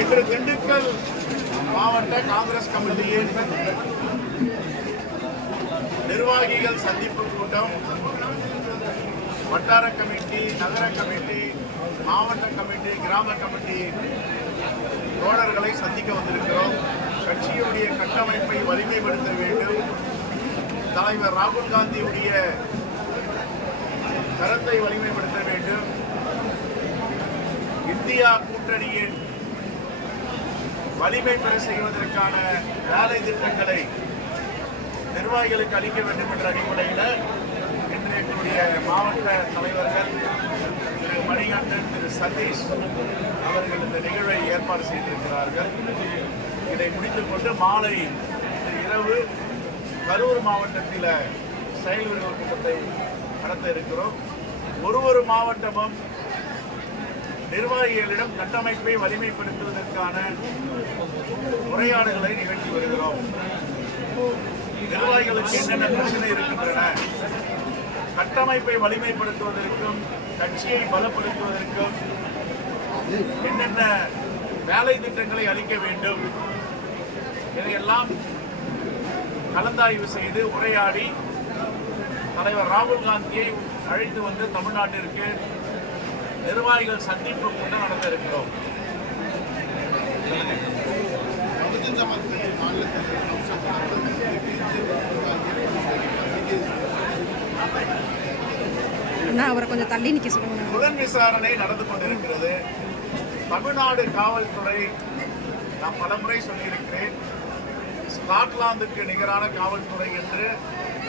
இன்று திண்டுக்கல் மாவட்ட காங்கிரஸ் கமிட்டியின் நிர்வாகிகள் சந்திப்பு கூட்டம். வட்டார கமிட்டி நகர கமிட்டி மாவட்ட கமிட்டி கிராம கமிட்டி தோழர்களை சந்திக்க வந்திருக்கிறோம். கட்சியுடைய கட்டமைப்பை வலிமைப்படுத்த வேண்டும். தலைவர் ராகுல் காந்தியுடைய கரத்தை வலிமைப்படுத்த வேண்டும். இந்தியா கூட்டணியின் வலிமை பெற செய்வதற்கான வேலை திட்டங்களை நிர்வாகிகளுக்கு அளிக்க வேண்டும் என்ற அடிப்படையில் இன்று எங்களுடைய மாவட்ட தலைவர்கள் திரு மணிகண்டன் திரு சதீஷ் அவர்கள் இந்த நிகழ்வை ஏற்பாடு செய்திருக்கிறார்கள். இதை முடித்துக்கொண்டு மாலை இரவு கரூர் மாவட்டத்தில் செயல் கூட்டத்தை நடத்த இருக்கிறோம். ஒரு ஒரு மாவட்டமும் நிர்வாகிகளிடம் கட்டமைப்பை வலிமைப்படுத்துவதற்கான உரையாடல்களை நிகழ்த்தி வருகிறோம். நிர்வாகிகளுக்கு என்னென்ன பிரச்சனை இருக்கின்றன? கட்டமைப்பை வலிமைப்படுத்துவதற்கும் கட்சியை பலப்படுத்துவதற்கும் என்னென்ன வேலை திட்டங்களை அளிக்க வேண்டும்? இதையெல்லாம் கலந்தாய்வு செய்து உரையாடி தலைவர் ராகுல் காந்தியை அழைத்து வந்து தமிழ்நாட்டிற்கு நிர்வாகிகள் சந்திப்பு கூட்டம் நடத்த இருக்கிறோம். அவரை கொஞ்சம் தள்ளி நிற்க சொல்லுங்க. புலன் விசாரணை நடந்து கொண்டிருக்கிறது. தமிழ்நாடு காவல்துறை நான் பலமுறை சொல்லியிருக்கிறேன். ஸ்காட்லாந்துக்கு நிகரான காவல்துறை என்று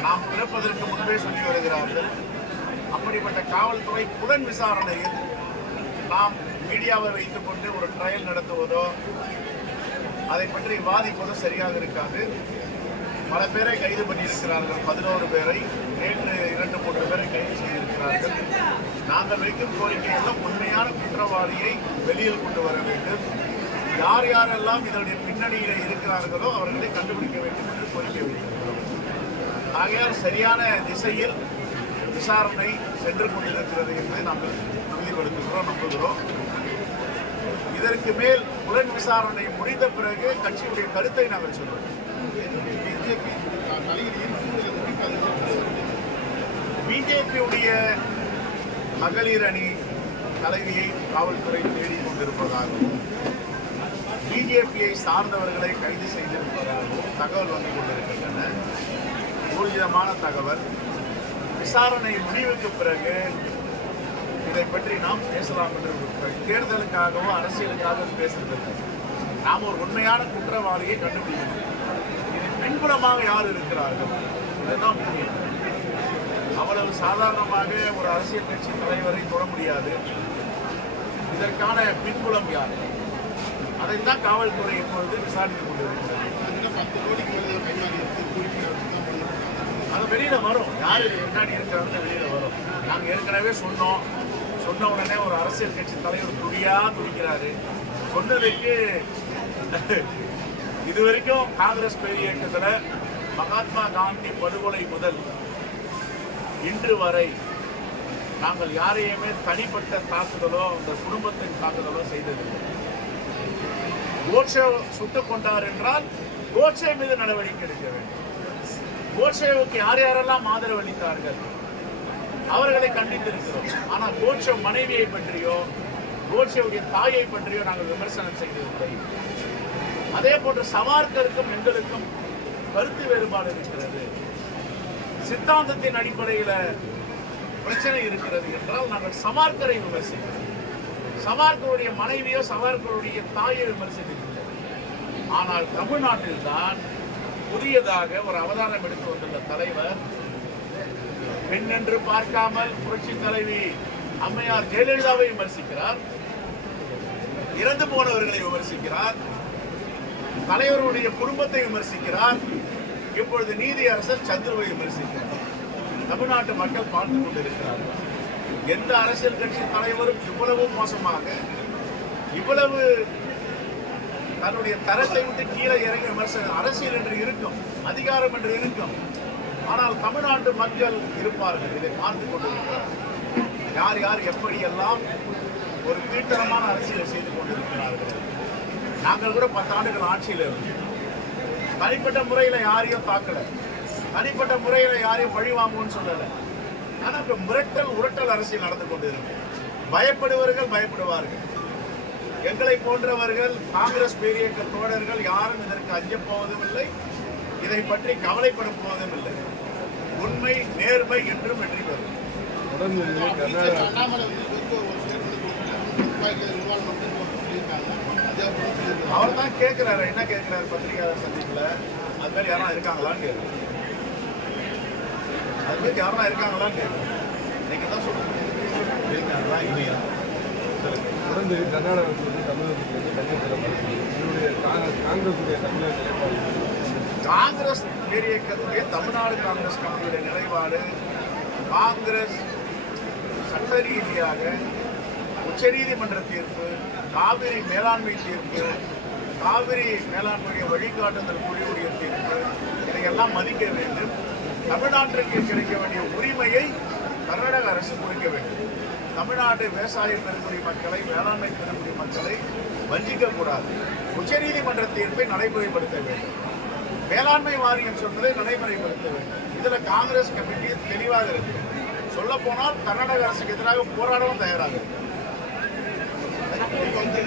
நாம் பிறப்பதற்கு முன்பே சொல்லி வருகிறார்கள். அப்படிப்பட்ட காவல்துறை புலன் விசாரணையில் நாம் மீடியாவை வைத்துக்கொண்டு ஒரு ட்ரையல் நடத்துவதோ அதை பற்றி விவாதிப்பதோ சரியாக இருக்காது. பல பேரை கைது பண்ணியிருக்கிறார்கள். பதினோரு பேரை நேற்று இரண்டு மூன்று பேரை கைது செய்திருக்கிறார்கள் நாங்கள் வைக்கும் கோரிக்கை உண்மையான குற்றவாளியை வெளியில் கொண்டு வர வேண்டும். யார் யாரெல்லாம் இதனுடைய பின்னணியில் இருக்கிறார்களோ அவர்களை கண்டுபிடிக்க வேண்டும் என்று கோரிக்கை வைத்திருக்கிறோம். ஆகையால் சரியான திசையில் விசாரணை சென்று கொண்டிருக்கிறது என்பதை நாங்கள் உறுதிப்படுத்துகிறோம் நம்புகிறோம். இதற்கு மேல் புலன் விசாரணை முடிந்த பிறகு கட்சியுடைய கருத்தை நாங்கள் சொல்வோம் பிஜேபி பிஜேபியுடைய மகளிர் அணி தலைவியை காவல்துறை தேடிக் கொண்டிருப்பதாகவும் பிஜேபியை சார்ந்தவர்களை கைது செய்திருப்பதாகவும் தகவல் வந்து கொண்டிருக்கின்றன. ஊர்ஜிதமான தகவல் விசாரணை முடிவுக்கு பிறகு இதை பற்றி நாம் பேசலாம் என்று தேர்தலுக்காகவோ அரசியலுக்காகவும் பேசுறதில்லை நாம் ஒரு உண்மையான குற்றவாளியை கண்டுபிடிக்கணும். இது பின்புலமாக யார் இருக்கிறார்கள்? இதுதான் முக்கியம். அவ்வளவு சாதாரணமாக ஒரு அரசியல் கட்சி தலைவரை தொட முடியாது. இதற்கான பின்புலம் யார்? அதைத்தான் காவல்துறை இப்பொழுது விசாரித்துக் கொண்டிருக்கிறது இன்னும் பத்து கோடிக்கு மேலே கைவாரி எடுத்து கோரிக்கை வச்சு தான் நாங்கள் வெளியில் வெளியில வரும். யார் இது முன்னாடி இருக்கிறாங்க வெளியில வரும். நாங்கள் ஏற்கனவே சொன்னோம். சொன்ன உடனே ஒரு அரசியல் கட்சி தலைவர் துடியாக துடிக்கிறாரு. சொன்னதுக்கு இது வரைக்கும் காங்கிரஸ் பெரிய இயக்கத்தில் மகாத்மா காந்தி படுகொலை முதல் இன்று வரை நாங்கள் யாரையுமே தனிப்பட்ட தாக்குதலோ அந்த குடும்பத்தின் தாக்குதலோ செய்ததில்லை. கோட்சே சுட்டுக் கொண்டார் என்றால் கோட்சே மீது நடவடிக்கை எடுக்க வேண்டும். கோட்சேவுக்கு யார் யாரெல்லாம் ஆதரவு அளித்தார்கள்? அவர்களை கண்டித்திருக்கிறோம். ஆனால் கோட்சே மனைவியை பற்றியோ கோட்சேவுடைய தாயை பற்றியோ நாங்கள் விமர்சனம் செய்ததில்லை அதே போன்று சவார்கருக்கும் எங்களுக்கும் கருத்து வேறுபாடு இருக்கிறது. சித்தாந்தத்தின் அடிப்படையில் பிரச்சனை இருக்கிறது என்றால் நாங்கள் சமார்க்கரை விமர்சிக்கிறோம். சவார்கருடைய மனைவியோ சவார்கருடைய தாயை விமர்சிக்கவில்லை. ஆனால் தமிழ்நாட்டில்தான் புதியதாக ஒரு அவதாரம் எடுத்து வந்துள்ள தலைவர் பெண் என்று பார்க்காமல் புரட்சி தலைவி அம்மையார் ஜெயலலிதாவை விமர்சிக்கிறார். இறந்து போனவர்களை விமர்சிக்கிறார். தலைவருடைய குடும்பத்தை விமர்சிக்கிறார். இப்பொழுது நீதி அரசர் சந்துருவை விமர்சிக்கிறார். தமிழ்நாட்டு மக்கள் பார்த்து கொண்டிருக்கிறார்கள். எந்த அரசியல் கட்சி தலைவரும் இவ்வளவு மோசமாக இவ்வளவு தன்னுடைய தரத்தை விட்டு கீழே இறங்கி விமர்சனம் அரசியல் என்று இருக்கும் அதிகாரம் என்று இருக்கும். ஆனால் தமிழ்நாட்டு மக்கள் இருப்பார்கள் இதை பார்த்து கொண்டிருக்கிறார்கள் யார் யார் எப்படியெல்லாம் ஒரு கீழ்த்தரமான அரசியலை செய்து கொண்டிருக்கிறார்கள். நாங்கள் கூட பத்தாண்டுகள் ஆட்சியில் இருந்தோம். தனிப்பட்ட முறையில் யாரையும் தாக்கல. தனிப்பட்ட முறையில் யாரையும் பழி வாங்குவோம்னு சொல்லலை. ஆனால் இப்போ மிரட்டல் உரட்டல் அரசியல் நடந்து கொண்டு இருக்கு பயப்படுவர்கள் பயப்படுவார்கள். எங்களை போன்றவர்கள் காங்கிரஸ் பேரியக்க தோழர்கள் யாரும் இதற்கு அஞ்சப் போவதும் இல்லை இதை பற்றி கவலைப்பட போவதும் இல்லை உண்மை நேர்மை என்றும் வெற்றி பெறும். அண்ணாமலை வந்து ஒரு சொல்லியிருக்காங்க அவர் தான் கேட்கிறாரு என்ன கேட்கிறாரு பத்திரிகையாளர் சந்திப்பில்? அது மாதிரி யாரும் இருக்காங்களான்னு கேட்குறாரு அது மாதிரி யாரும் இருக்காங்களான்னு கேட்குறாரு நீங்க தான் சொல்லுங்க. இருக்காங்களா இல்லையா தொடர்ந்து கர்நாடகத்தில் வந்து தமிழகத்துக்கு வந்து தண்ணீர் இதனுடைய காங்கிரஸ் காங்கிரஸுடைய தமிழக நிலைப்பாடு. காங்கிரஸ் பேரியக்கத்துடைய தமிழ்நாடு காங்கிரஸ் கமிட்டியுடைய நிலைப்பாடு காங்கிரஸ் சட்ட ரீதியாக உச்சநீதிமன்ற தீர்ப்பு காவிரி மேலாண்மை தீர்ப்பு காவிரி மேலாண்மையை வழிகாட்டுதல் குழுவுடைய தீர்ப்பு இதையெல்லாம் மதிக்க வேண்டும். தமிழ்நாட்டிற்கு கிடைக்க வேண்டிய உரிமையை கர்நாடக அரசு கொடுக்க வேண்டும். தமிழ்நாடு விவசாய பெருங்குடி மக்களை வேளாண்மை பெருங்குடி மக்களை வஞ்சிக்க கூடாது. உச்சநீதிமன்ற தீர்ப்பை நடைமுறைப்படுத்த வேண்டும். வேளாண்மை வாரியம் சொன்னதை நடைமுறைப்படுத்த வேண்டும். இதுல காங்கிரஸ் கமிட்டி தெளிவாக இருக்கு. சொல்ல போனால் கர்நாடக அரசுக்கு எதிராக போராடவும் தயாராக வந்து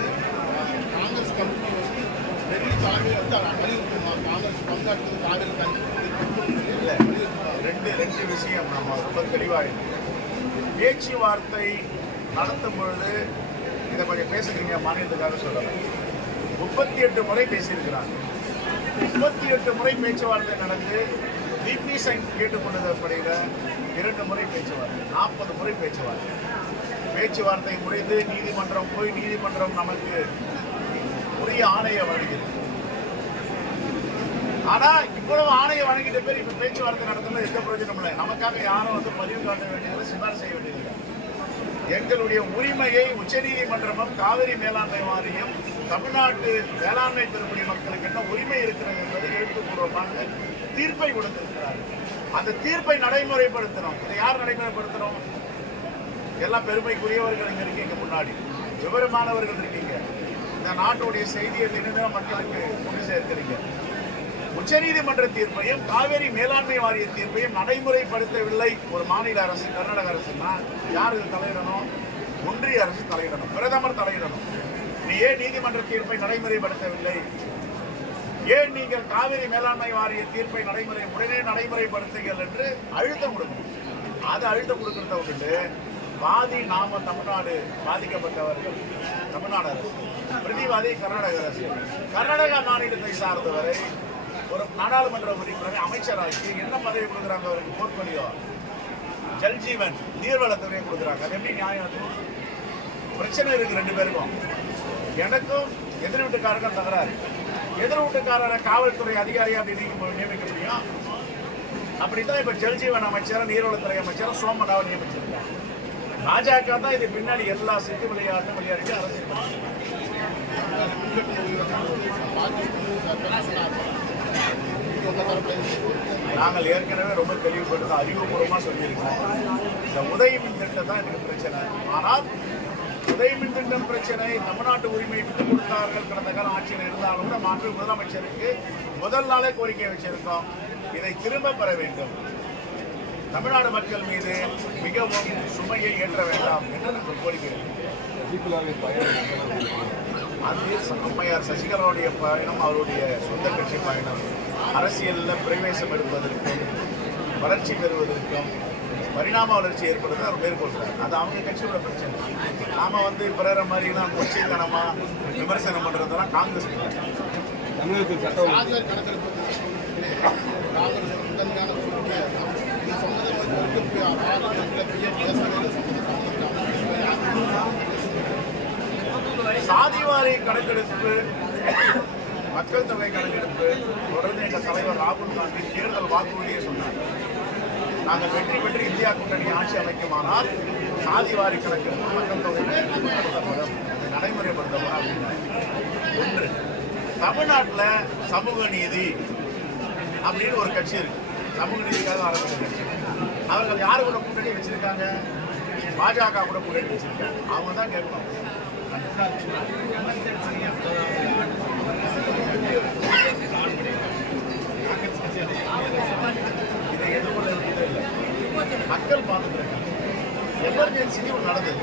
காங்கிரஸ் கமிட்டி வந்து டெல்லி காவிரி வந்து வலியுறுத்துமா காங்கிரஸ் தமிழ்நாட்டுக்கு காவிரி இல்ல ரெண்டு ரெண்டு விஷயம் நம்ம ரொம்ப தெளிவாக இருக்கு பேச்சுவார்த்தை நடத்தும் பொழுது இதை கொஞ்சம் பேசுகிறீங்க மாநிலத்துக்காக சொல்லலாம் முப்பத்தி எட்டு முறை பேசியிருக்கிறாங்க முப்பத்தி எட்டு முறை பேச்சுவார்த்தை நடந்து டிபி சைன் கேட்டுக்கொண்டதற்படையில் இரண்டு முறை பேச்சுவார்த்தை நாற்பது முறை பேச்சுவார்த்தை. பேச்சுவார்த்தை முடிந்து நீதிமன்றம் போய் நீதிமன்றம் நமக்கு உரிய ஆணையை வழங்குகிறது. ஆனா இவ்வளவு ஆணையை வழங்கிட்ட பேர் இப்ப பேச்சுவார்த்தை நடத்துறது எந்த பிரயோஜனம் இல்லை. நமக்காக யாரும் வந்து பதிவு காட்ட வேண்டியதில்லை சிபாரிசு செய்ய வேண்டியதில்லை எங்களுடைய உரிமையை உச்சநீதிமன்றமும் காவிரி மேலாண்மை வாரியம் தமிழ்நாட்டு வேளாண்மை பெருங்குடி மக்களுக்கு என்ன உரிமை இருக்கிறது என்பதை எழுத்துப்பூர்வமாக தீர்ப்பை கொடுத்திருக்கிறார்கள் அந்த தீர்ப்பை நடைமுறைப்படுத்தணும். இதை யார் நடைமுறைப்படுத்தணும்? எல்லாம் பெருமைக்குரியவர்கள் இங்க இருக்கீங்க முன்னாடி. விவரமானவர்கள் இருக்கீங்க. இந்த நாட்டுடைய செய்தியை தினம் மக்களுக்கு கொண்டு சேர்க்கிறீங்க. உச்சநீதிமன்ற தீர்ப்பையும் காவேரி மேலாண்மை வாரிய தீர்ப்பையும் நடைமுறைப்படுத்தவில்லை ஒரு மாநில அரசு கர்நாடக அரசுனா யார் இது தலையிடணும்? ஒன்றிய அரசு தலையிடணும் பிரதமர் தலையிடணும். நீ ஏன் நீதிமன்ற தீர்ப்பை நடைமுறைப்படுத்தவில்லை? ஏன் நீங்கள் காவிரி மேலாண்மை வாரிய தீர்ப்பை நடைமுறை உடனே நடைமுறைப்படுத்துங்கள் என்று அழுத்தம் கொடுக்கணும்? அது அழுத்தம் கொடுக்கறத விட்டுட்டு பாதி நாம தமிழ்நாடு பாதிக்கப்பட்டவர்கள் தமிழ்நாடு அரசு பிரதிவாதி கர்நாடக அரசு கர்நாடக மாநிலத்தை சார்ந்தவரை ஒரு நாடாளுமன்ற உறுப்பினரை அமைச்சராக்கி என்ன பதவி கொடுக்குறாங்க அவருக்கு? போர்ட்போலியோ ஜல்ஜீவன் நீர்வளத்துறையை கொடுக்குறாங்க. அது எப்படி நியாயம் அது? பிரச்சனை இருக்கு ரெண்டு பேருக்கும். எனக்கும் எதிர் வீட்டுக்காரருக்கும் தகராறு. எதிர் வீட்டுக்காரரை காவல்துறை அதிகாரியாக அப்படி நியமிக்க முடியும்? அப்படித்தான் இப்ப ஜல்ஜீவன் அமைச்சர் நீர்வளத்துறை அமைச்சர் சோமனாவை நியமிச்சிருக்காங்க. பாஜக தான் இது பின்னாடி எல்லா சித்து விளையாட்டு விளையாடி அரசியல் நாங்கள் ஏற்கனவே ரொம்ப தெளிவுபடுத்த அறிவுபூர்வமாக சொல்லியிருக்கோம் இந்த உதவி மின் திட்டம் தான் எனக்கு பிரச்சனை. ஆனால் உதய மின் திட்டம் பிரச்சனை தமிழ்நாட்டு உரிமை விட்டு கொடுத்தார்கள் கடந்த கால ஆட்சியில் இருந்தாலும் கூட மாற்று முதலமைச்சருக்கு முதல் நாளே கோரிக்கை வச்சிருக்கோம். இதை திரும்ப பெற வேண்டும். தமிழ்நாடு மக்கள் மீது மிகவும் சுமையை ஏற்ற வேண்டாம் என்று நாங்கள் கோரிக்கை அது அம்மையார் சசிகலாவுடைய பயணம் அவருடைய சொந்த கட்சி பயணம். அரசியலில் பிரவேசம் எடுப்பதற்கும் வளர்ச்சி பெறுவதற்கும் பரிணாம வளர்ச்சி ஏற்படுறது அவர் மேற்கொள்கிறார் அது அவங்க கட்சியோட பிரச்சனை. நாம வந்து பிறர மாதிரிலாம் கொச்சைத்தனமா விமர்சனம் பண்றதெல்லாம் காங்கிரஸ். தமிழகத்தில் சட்டம் காங்கிரஸ் முதன்மையான கோரிக்கை இது சொன்னதை வந்து ஆறு இடத்துல பிஎம் பேசுறது சாதிவாரி கணக்கெடுப்பு மக்கள் தொகை கணக்கெடுப்பு தொடர்ந்து எங்கள் தலைவர் ராகுல் காந்தி தேர்தல் வாக்குறுதியை சொன்னார். நாங்கள் வெற்றி பெற்று இந்தியா கூட்டணி ஆட்சி அமைக்குமானால் சாதிவாரி கணக்கெடுப்பு மக்கள் தொகை நடைமுறைப்படுத்தப்படும் அப்படின்னா ஒன்று தமிழ்நாட்டில் சமூக நீதி அப்படின்னு ஒரு கட்சி இருக்கு. சமூக நீதிக்காக ஆரம்பிச்சு கட்சி. அவர்கள் யார் கூட கூட்டணி வச்சிருக்காங்க? பாஜக கூட கூட்டணி வச்சிருக்காங்க. அவங்க தான் கேட்கணும் மக்கள் பார்த்துருக்காங்க எமர்ஜென்சி நடந்தது.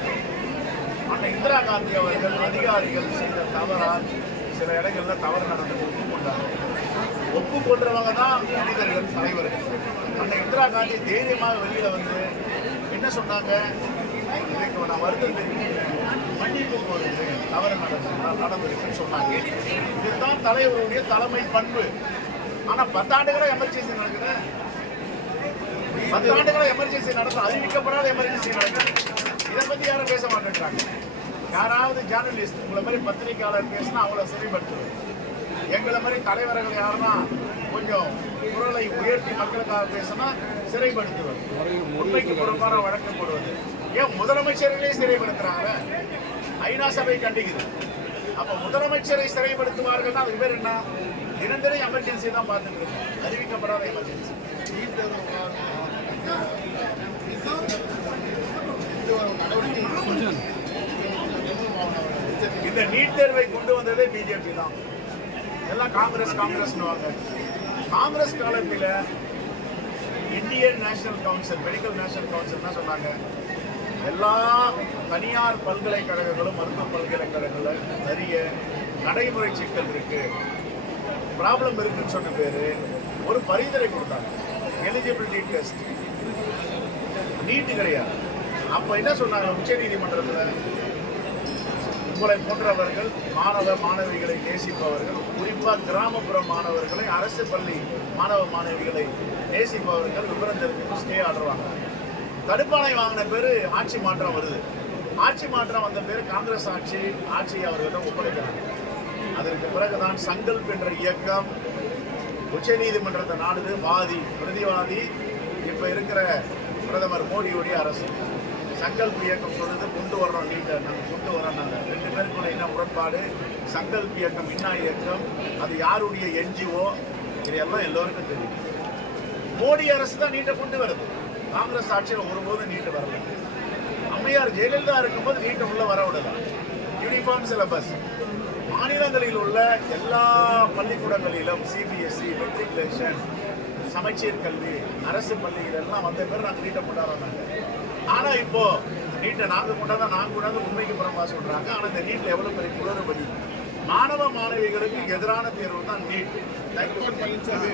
ஆனால் இந்திரா காந்தி அவர்கள் அதிகாரிகள் செய்த தவறால் சில இடங்கள்ல தவறு நடந்தது. ஒப்புக்கொண்டாங்க. ஒப்புக்கொண்டவங்க தான் மனிதர்கள் தலைவர்கள். அந்த இந்திரா காந்தி தைரியமாக வெளியில வந்து என்ன சொன்னாங்க? எனக்கு நான் வருத்தம் தெரிவிக்க தவறு நடந்தது நடந்திருக்குன்னு சொன்னாங்க இதுதான் தலைவருடைய தலைமை பண்பு ஆனா பத்தாண்டுகளா எமர்ஜென்சி நடக்குது பத்தாண்டுகளா எமர்ஜென்சி நடந்து அறிவிக்கப்படாத எமர்ஜென்சி நடக்குது இதை பத்தி யாரும் பேச மாட்டேன்றாங்க யாராவது ஜேர்னலிஸ்ட் உங்களை மாதிரி பத்திரிகையாளர் பேசினா அவங்கள சிறைப்படுத்துவது எங்களை மாதிரி தலைவர்கள் யாருன்னா கொஞ்சம் குரலை உயர்த்தி மக்களுக்காக பேசினா சிறைப்படுத்துவது உண்மைக்கு புறம்பான வழக்கு போடுவது ஏன் முதலமைச்சர்களே சிறைப்படுத்துறாங்க ஐநா சபை கண்டிக்குது. அப்ப முதலமைச்சரை சிறைப்படுத்துவார்கள் அது பேர் என்ன? தினந்தரி எமர்ஜென்சி தான் பார்த்துட்டு இருக்கோம் அறிவிக்கப்படாத எமர்ஜென்சி நீட் தேர்வு இந்த நீட் தேர்வை கொண்டு வந்ததே பிஜேபி தான். எல்லாம் காங்கிரஸ் காங்கிரஸ் காங்கிரஸ் காலத்தில் Indian national council medical national council சொன்னாங்க. எல்லா தனியார் பல்கலைக்கழகங்களும் மருத்துவ பல்கலைக்கழகங்களில் நிறைய நடைமுறை சிக்கல் இருக்கு. ப்ராப்ளம் இருக்குன்னு சொன்ன பேரு ஒரு பரிந்துரை கொடுத்தாங்க. எலிஜிபிலிட்டி டெஸ்ட் நீட்டு கிடையாது. அப்ப என்ன சொன்னாங்க உச்ச நீதிமன்றத்தில்? உங்களை போன்றவர்கள் மாணவ மாணவிகளை நேசிப்பவர்கள் குறிப்பாக கிராமப்புற மாணவர்களை அரசு பள்ளி மாணவ மாணவிகளை நேசிப்பவர்கள் விவரம் தெரிஞ்சுட்டு ஸ்டே ஆடுறாங்க தடுப்பாணை வாங்கின பேர் ஆட்சி மாற்றம் வருது. ஆட்சி மாற்றம் வந்த பேர் காங்கிரஸ் ஆட்சி ஆட்சியை அவர்களிடம் ஒப்படைக்கிறாங்க. அதற்கு பிறகுதான் சங்கல்ப் என்ற இயக்கம் உச்சநீதிமன்றத்தை நாடுது. வாதி பிரதிவாதி இப்போ இருக்கிற பிரதமர் மோடியுடைய அரசு. சங்கல்ப் இயக்கம் சொல்லுது கொண்டு வர்றோம் நீட்டை நாங்கள் கொண்டு வரோம் நாங்கள் ரெண்டு பேருக்குள்ள என்ன முரண்பாடு? சங்கல்ப் இயக்கம் இன்னா இயக்கம்? அது யாருடைய என்ஜிஓ? இதையெல்லாம் எல்லோருக்கும் தெரியும். மோடி அரசு தான் நீட்டை கொண்டு வருது. காங்கிரஸ் ஆட்சியில் ஒருபோதும் நீட்டு வரல அம்மையார் ஜெயலலிதா இருக்கும்போது நீட்டை உள்ள வர விடலாம் யூனிஃபார்ம் சிலபஸ் மாநிலங்களில் உள்ள எல்லா பள்ளிக்கூடங்களிலும் சிபிஎஸ்சி மெட்ரிகுலேஷன் சமச்சீர் கல்வி அரசு பள்ளிகள் எல்லாம் வந்த பேர் நாங்கள் நீட்டை கொண்டாடுறாங்க ஆனால் இப்போ நீட்டை நாங்கள் கொண்டாந்தா நாங்க கொண்டாந்து உண்மைக்கு புறம்பா சொல்கிறாங்க ஆனால் இந்த நீட்டில் எவ்வளோ பெரிய குளறுபடி? மாணவ மாணவிகளுக்கு எதிரான தேர்வு தான் நீட் பழனிசாமி